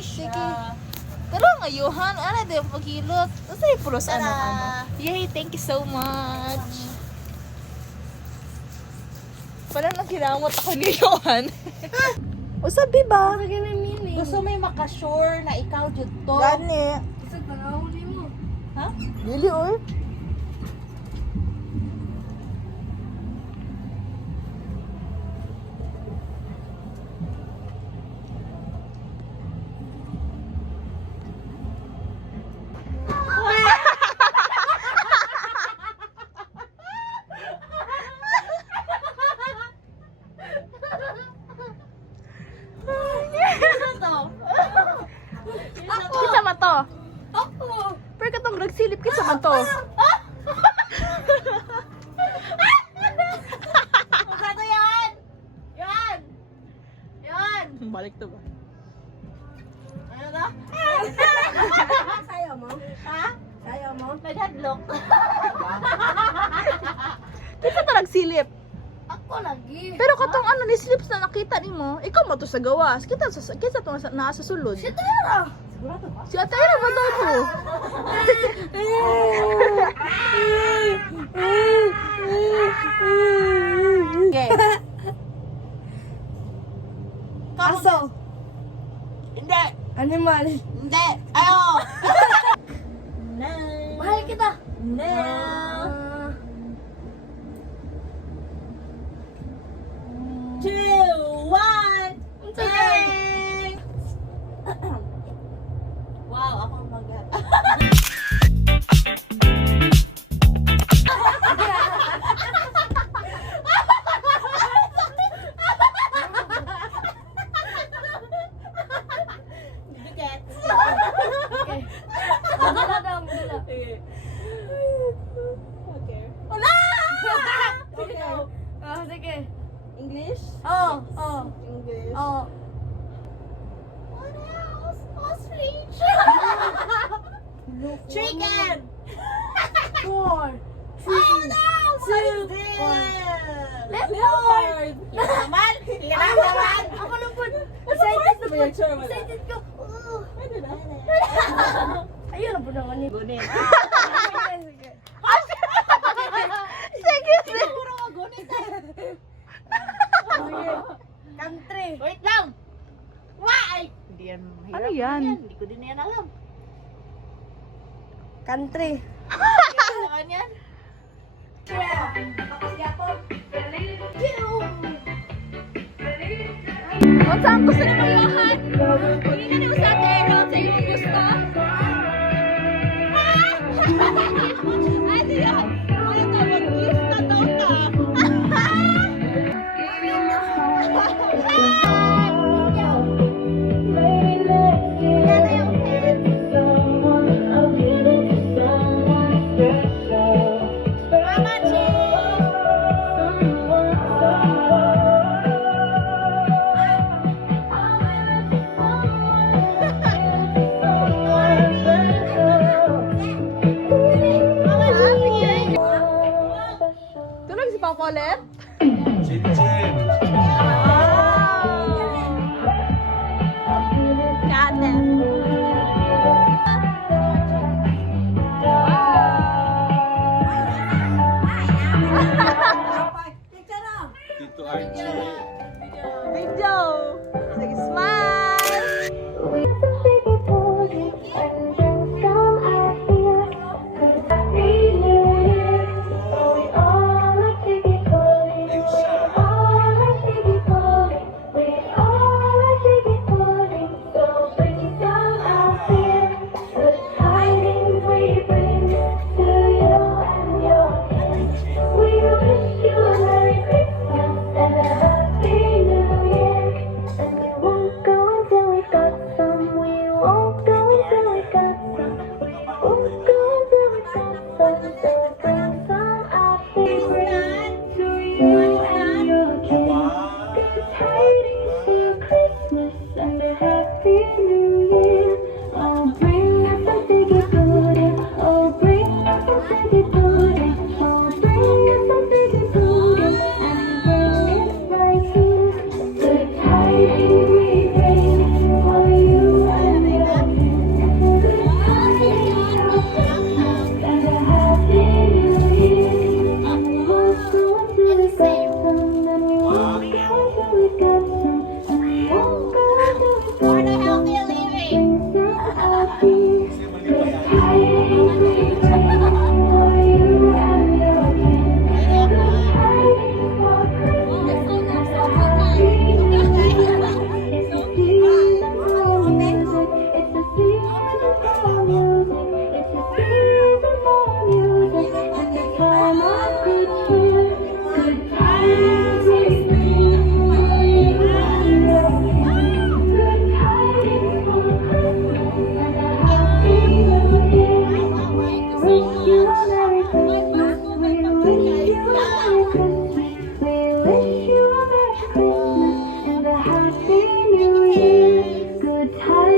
Sige. Pero ngayuhan, ano din pagilot. Usay pulos ano. Yay, thank you so much. Parang nakiramot ako ni Johan. Usabi ba? Gusto may makasure na ikaw jud to. Gani. Ha? Dili oy. Kisa man to? Pero katong nagsilip kisa man to? Ano yan? Yan! Yan! Balik to ba? Ano na? Sayo mo? Ha? Sayo mo? Nag-hadlock. Kisa to nagsilip? Ako lagi. Pero katong ano ni slips na nakita nimo, ikaw mo to sa gawas. Kita to naa sa sulod. Si Sigurado ka? Atayra ba daw to? Okay. Aso. Hindi! Animal. Hindi! Ayo! Mahal kita. No! Two, one, bang! Wow, ako ang mag Dala daw, dala. Okay. Wala! Okay. Sige. English? Oh, oh, English. oh. What else? Ostrich! Chicken! 4, 3, Oh no! What is this? Leopard! Hiraman! Hiraman! Ako lang po. Excited na po. Sure mo na. Excited ko. Ano na? Ayun na po naman ni. Gunit. Sige. Puro ka gunit eh. Country. Wait lang! Why? Hindi yan mahirap. Ano yan? Hindi ko din yan alam. Country. Ano yan? Kung saan gusto ni Johan? Hindi na niyo sa atin. Kung sa iyo gusto. Ay, siya. Ay, ito. Mag-gift na daw ka.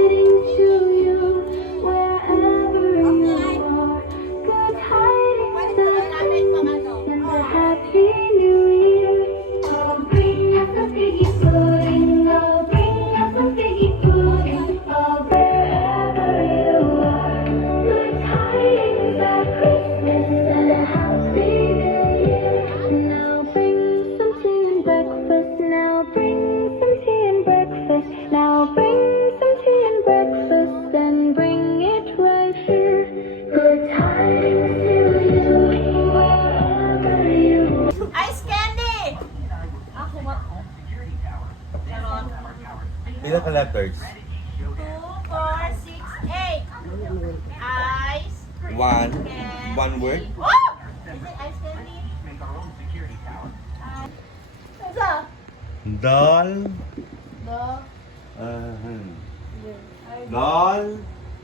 tidings to you wherever you are. Good tidings of Christmas and a happy new year. I'll bring us a figgy pudding. I'll bring us a figgy pudding. I'll wherever you are. Good tidings of Christmas and a happy new year. Now bring some tea and breakfast. Now bring some tea and breakfast. Now bring some tea and breakfast and bring it right here. Good tidings to you wherever you are. Ice candy! Pila ka letters? 2, 4, 6, 8. Ice. One word? Oh! Is it ice candy? Isa. Dal. Dog. Dal.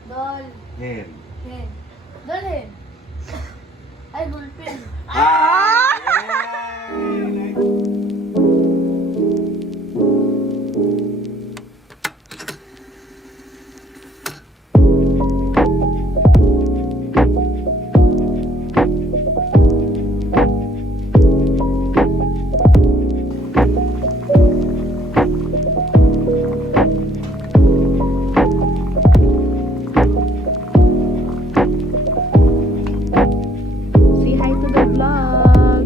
Dol. Hen. Hen. Dolhen. Ay, bulpin. Ah! Say hi to the vlog.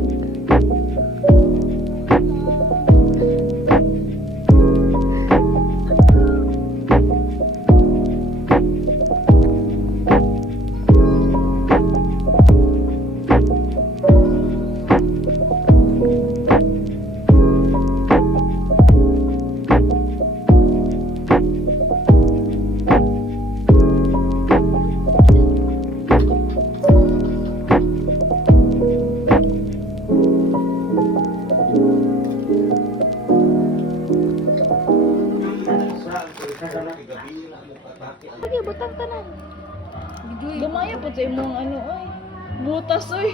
Lagi butang tanan. Gamaya po sa imong ano oy. Butas oy.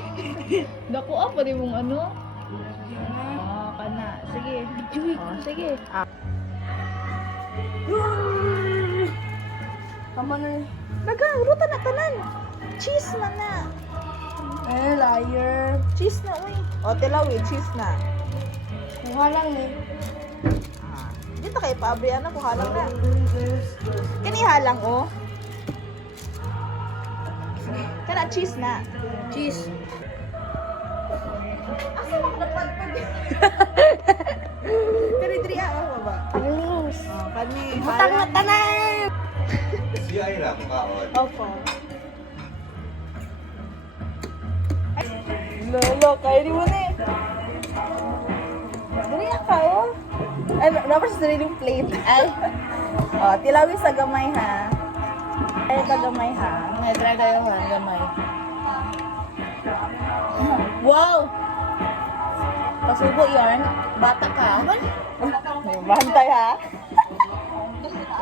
Dako apa di mong ano? Kana. Sige. Sige. Tama na yun. Dagang ruta na tanan. Cheese man na. Eh, liar. Cheese na oy. O tilawi, cheese na. Mukha lang eh. Dito kay paabri ana ko halang na. Kani halang oh. Kana cheese na. Cheese. Asa mo napadpad? Diri ako ba? Yes. Oh, kani Butang na tanan! Si Ira, kaon. Opo. Lolo, kaya di mo na eh. Dali ka oh. Ay, dapat sa sariling plate. Ay. Oh, tilawi sa gamay ha. Ay, sa gamay ha. May try kayo ha, gamay. Wow! Pasubo yarn. Bata ka. May bantay ha.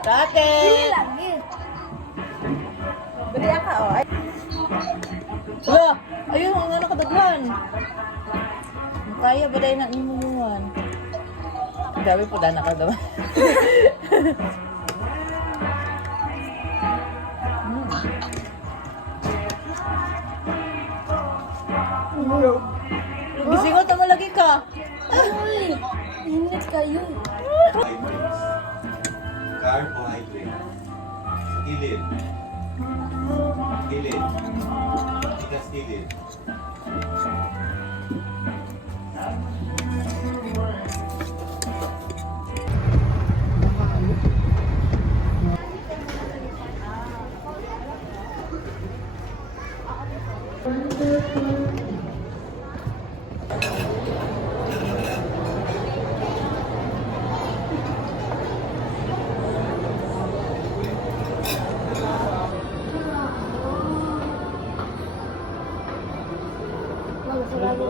Tate! Lagi. Dali ka oh. Ay. Wala! Ayun, ang ano kadaghan. Kaya ba dahil na imumuhan? Gabi po dana ka daw. Gisingot na malagi ka. Ay! Init kayo. Carbohydrate. Kilid. Kilid. Tigas kilid. Mag-sarado.